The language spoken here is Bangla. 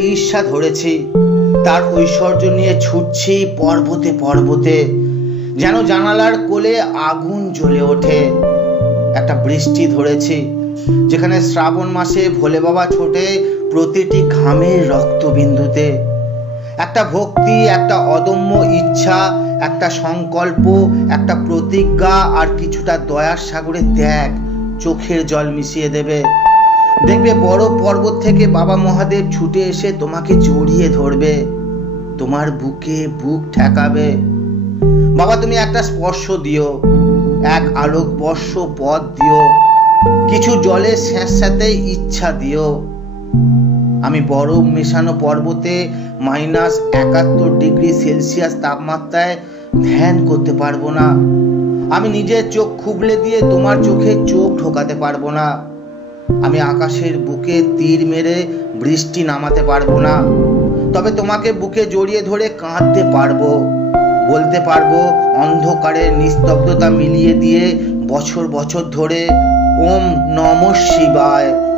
ঈর্ষা ধরেছি, তার ঐশ্বর্য নিয়ে ছুটছি পর্বতে পর্বতে, যেন জানালার কোলে আগুন জ্বলে ওঠে। একটা বৃষ্টি ধরেছি, যেখানে শ্রাবণ মাসে ভোলে বাবা ছোটে প্রতিটি ঘামের রক্তবিন্দুতে। একটা ভক্তি, একটা অদম্য ইচ্ছা, একটা সংকল্প, একটা প্রতিজ্ঞা, আর কিছুটা দয়ার সাগরে ত্যাগ চোখের জল মিশিয়ে দেবে। দেখবে বড় পর্বত থেকে বাবা মহাদেব ছুটে এসে তোমাকে জড়িয়ে ধরবে, তোমার বুকে বুক ঠেকাবে। বাবা, তুমি একটা স্পর্শ দিও, এক আলোক বর্ষ পথ দিও, কিছু জলের স্যাঁতস্যাঁতে ইচ্ছা দিও। আমি বরফ মেশানো পর্বতে -71 ডিগ্রি সেলসিয়াস তাপমাত্রায় ধ্যান করতে পারবো না। আমি নিজের চোখ খুবলে দিয়ে তোমার চোখে চোখ ঢোকাতে পারবো না। আমি আকাশের বুকে তীর মেরে বৃষ্টি নামাতে পারবো না। তবে তোমাকে বুকে জড়িয়ে ধরে কাঁদতে পারবো, বলতে পারবো অন্ধকারের নিস্তব্ধতা মিলিয়ে দিয়ে বছর বছর ধরে ওম নমঃ শিবায়।